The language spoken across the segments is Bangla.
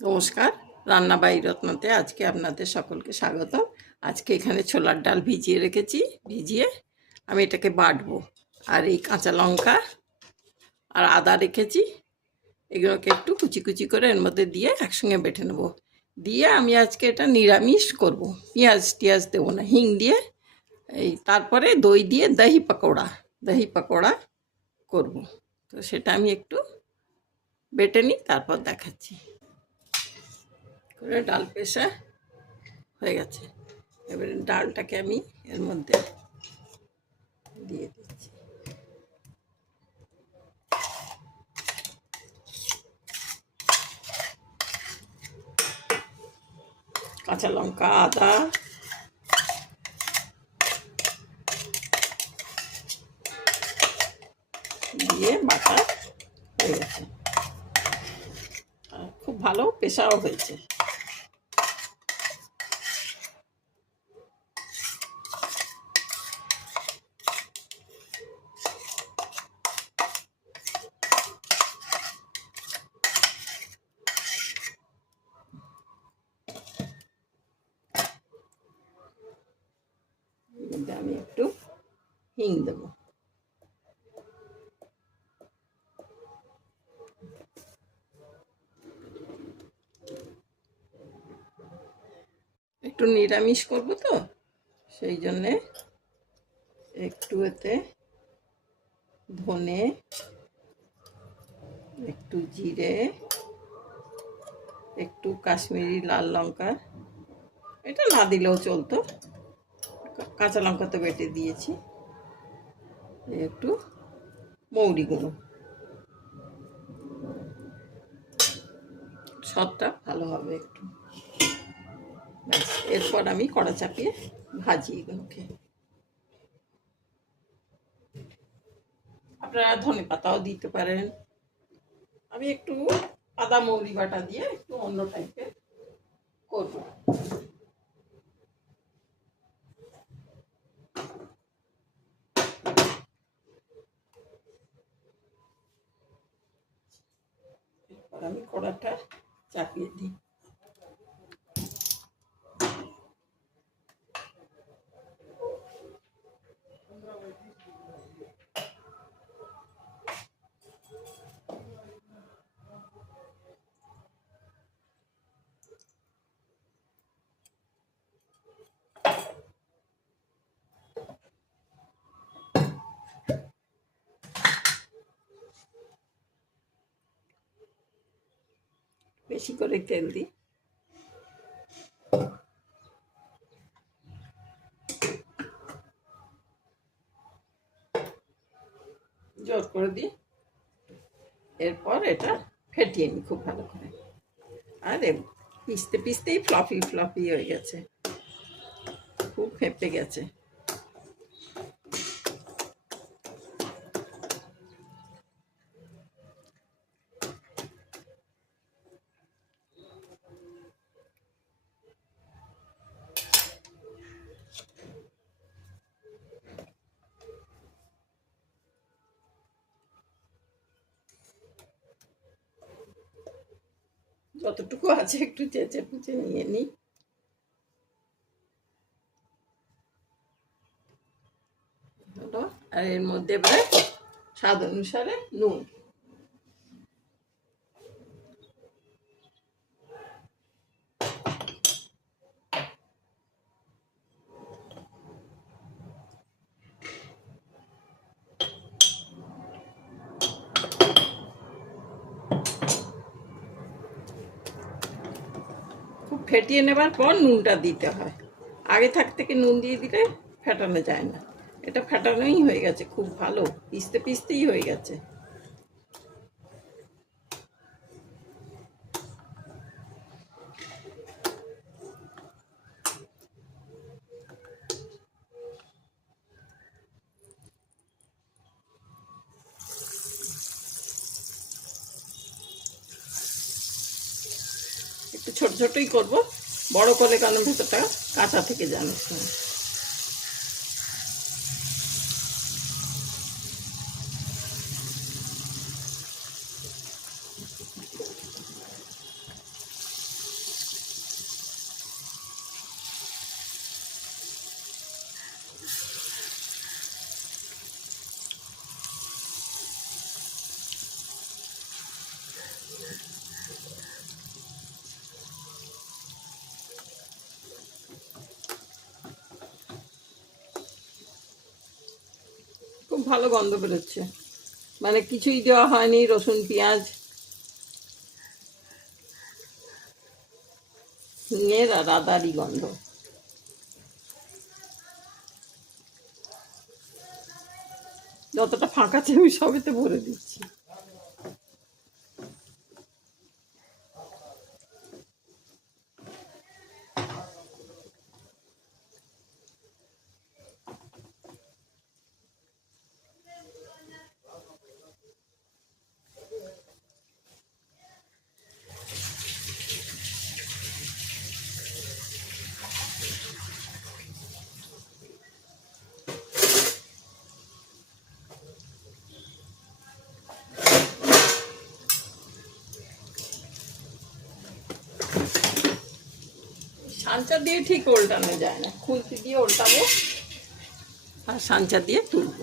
নমস্কার, রান্না বাই রত্নতে আজকে আপনাদের সকলকে স্বাগত। আজকে এখানে ছোলার ডাল ভিজিয়ে রেখেছি। ভিজিয়ে আমি এটাকে বাটবো। আর এই কাঁচা লঙ্কা আর আদা রেখেছি, এগুলোকে একটু কুচি কুচি করে এর মধ্যে দিয়ে একসঙ্গে বেটে নেবো। দিয়ে আমি আজকে এটা নিরামিষ করব, পেঁয়াজ টিয়াজ দেবো না, হিং দিয়ে। তারপরে দই দিয়ে দহি পাকোড়া করব। তো সেটা আমি একটু বেটে নিই, তারপর দেখাচ্ছি। করে ডাল পেশা হয়ে গেছে। এবারে ডালটাকে আমি এর মধ্যে দিয়ে দিচ্ছি। কাঁচা লঙ্কা, আদা, দিয়ে বাটা হয়ে গেছে। খুব ভালো পেশাও হয়েছে। আমি একটু হিং দেবো। একটু নিরামিষ করবো তো, সেই জন্যে একটু এতে ধনে, একটু জিরে, একটু কাশ্মীরি লাল লঙ্কা, এটা না দিলেও চলতো, কাঁচা লঙ্কা তো বেটে দিয়েছি, একটু মৌরি গুঁড়ো, স্বাদটা ভালো হবে একটু। এরপর আমি কড়া চাপিয়ে ভাজি এগুলোকে। আপনারা ধনে পাতাও দিতে পারেন। আমি একটু আদা মৌরি বাটা দিয়ে একটু অন্য টাইপের করব। এরপর আমি কড়াটা চাপিয়ে দিই। বেশি করে তেল দিই। জোর করে দিই। এরপর এটা ফেটিয়ে নিই খুব ভালো করে। আর পিষতে পিষতেই ফ্লফি ফ্লফি হয়ে গেছে, খুব ফেঁপে গেছে। যতটুকু আছে একটু চেঁচে পুচে নিয়ে নিই। আর এর মধ্যে এবারে স্বাদ অনুসারে নুন। খুব ফেটিয়ে নেবার পর নুনটা দিতে হয়। আগে থেকে নুন দিয়ে দিলে ফেটানো যায় না। এটা ফেটানোই হয়ে গেছে, খুব ভালো পিষতে পিষতেই হয়ে গেছে। একটু ছোট ছোটই করব, বড় করে কারণ ভেতরটা কাঁচা থেকে যাবে। খুব ভালো গন্ধ বেরোচ্ছে, মানে কিছুই দেওয়া হয়নি, রসুন পেঁয়াজ হিঙের আর আদারই গন্ধ। যতটা ফাঁকা আছে আমি সবেতে ভরে দিচ্ছি। সাঞ্চা দিয়ে ঠিক উল্টানো যায় না, খুন্তি দিয়ে উল্টাবো আর সাঞ্চা দিয়ে তুলবো।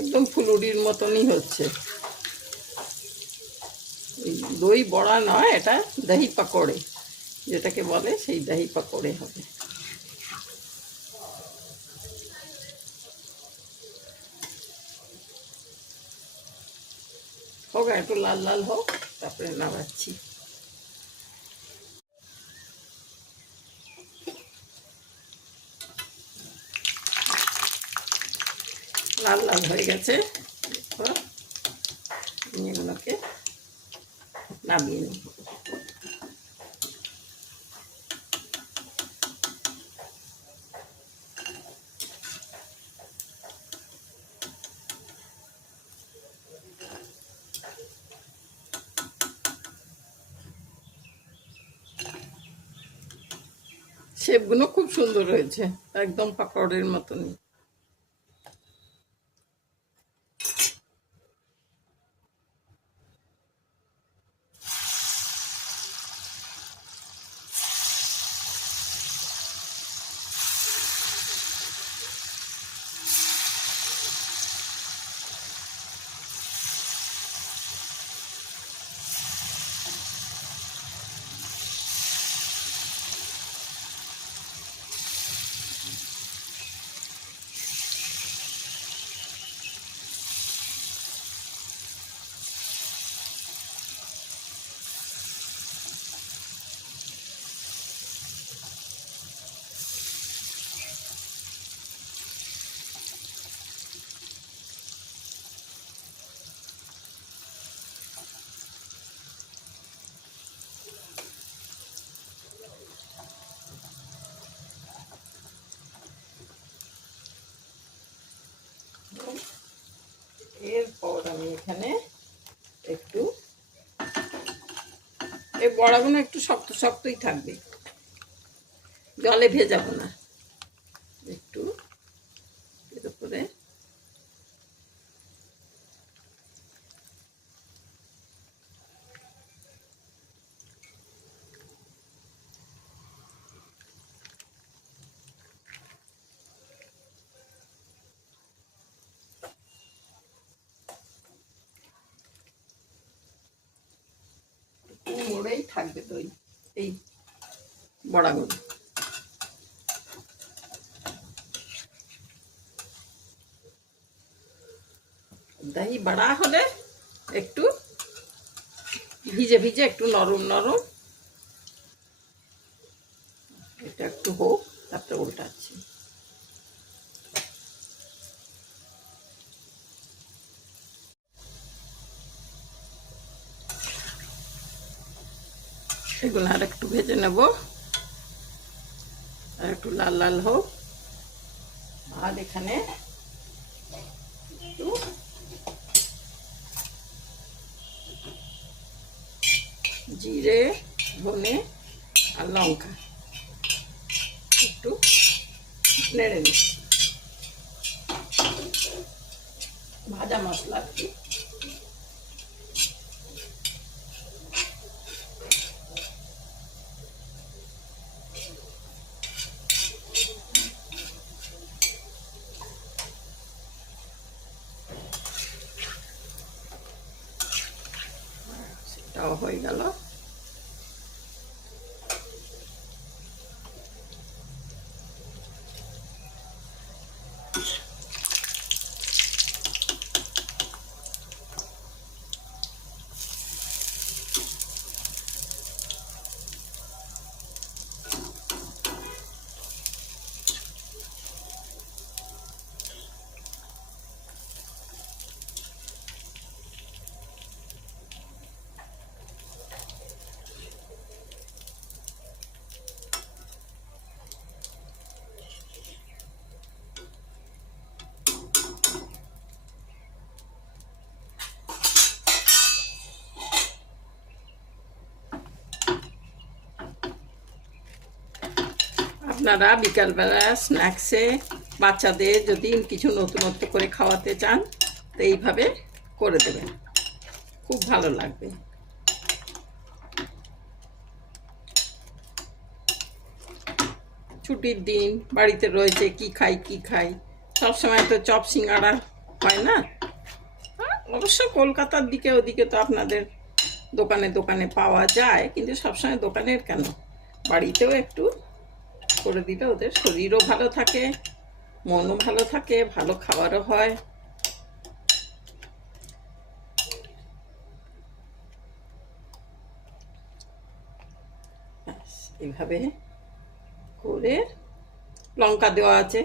একদম ফুলুরির মতনই হচ্ছে। দই বড়া নয়, এটা দহি পাকোড়ে যেটাকে বলে, সেই দহি পাকোড়ে হবে। হোক, একটু লাল লাল হোক, তারপরে নামাচ্ছি। লাল লাল হয়ে গেছে, এগুলোকে নামিয়ে নিই। শেপগুলো খুব সুন্দর হয়েছে, একদম পাকোড়ের মতনই। এরপর আমি এখানে একটু, এই বড়াগুলো একটু শক্ত শক্তই থাকবে, জলে ভেজাবো না। একটু এর উপরে মোড়েই থাকবে দই, এই বড়াগুলো। দই বড়া হলে একটু ভিজে ভিজে, একটু নরম নরম, এটা একটু হোক, তারপরে উল্টাচ্ছি। এগুলো আর একটু ভেজে নেব, আর একটু লাল লাল হোক। আর এখানে একটু জিরে, ধনে আর লঙ্কা একটু নেড়ে নিচ্ছি, ভাজা মশলা আর কি। হয়ে গেল। আপনারা বিকালবেলা স্ন্যাক্সে বাচ্চাদের যদি কিছু নতুনত্ব করে খাওয়াতে চান তো এইভাবে করে দেবেন, খুব ভালো লাগবে। ছুটির দিন বাড়িতে রয়েছে কি খাই, সবসময় তো চপ সিঙ্গাড়া হয় না। অবশ্য কলকাতার দিকে ওদিকে তো আপনাদের দোকানে দোকানে পাওয়া যায়, কিন্তু সবসময় দোকানের কেন, বাড়িতেও একটু করে দিলে ওদের শরীরও ভালো থাকে, মনও ভালো থাকে, ভালো খাবারও হয়। এইভাবে করে লঙ্কা দেওয়া আছে,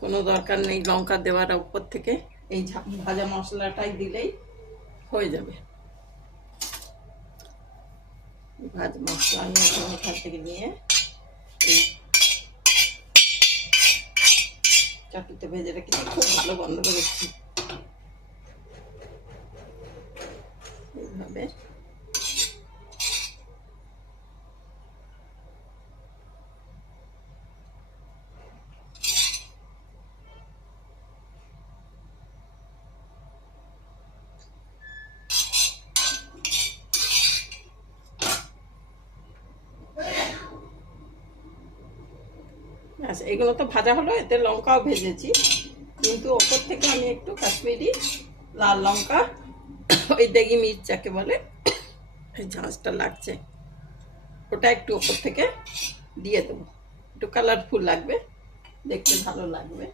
কোনো দরকার নেই লঙ্কা দেওয়ার উপর থেকে, এই ভাজা মশলাটাই দিলেই হয়ে যাবে। ভাজা মশলা আমি এখান থেকে নিয়ে এই চাটুতে ভেজে রেখেছি, খুব ভালো গন্ধ বেরোচ্ছে। এইভাবে আচ্ছা, এগুলো তো ভাজা হলো, এতে লঙ্কাও ভেজেছি, কিন্তু ওপর থেকে আমি একটু কাশ্মীরি লাল লঙ্কা, ওই দেগি মির্চ যাকে বলে, এই ঝাঁঝটা লাগছে, ওটা একটু ওপর থেকে দিয়ে দেবো, একটু কালারফুল লাগবে, দেখতে ভালো লাগবে।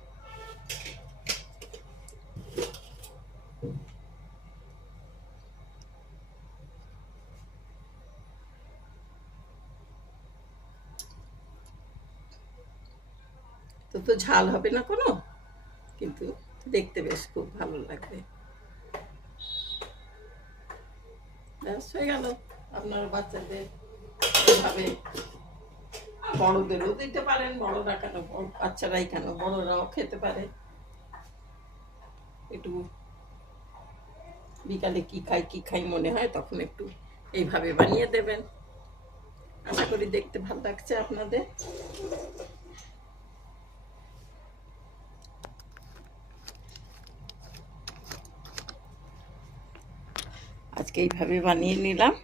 তো ঝাল হবে না কোনো, কিন্তু দেখতে বেশ খুব ভালো লাগবে। ব্যাস হয়ে গেল। আপনার বাচ্চাদের এভাবে, বড়দেরও দিতে পারেন, বড়রা কেন, বাচ্চারাই কেন, বড়রাও খেতে পারে। একটু বিকালে কি খাই মনে হয় তখন একটু এইভাবে বানিয়ে দেবেন। আশা করি দেখতে ভালো লাগছে আপনাদের। আজকে এইভাবে বানিয়ে নিলাম,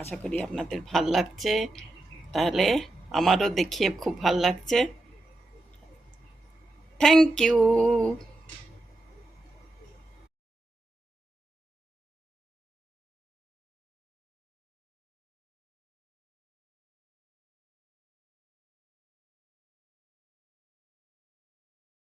আশা করি আপনাদের ভাল লাগছে। তাহলে আমারও দেখিয়ে খুব ভাল লাগছে। Thank you.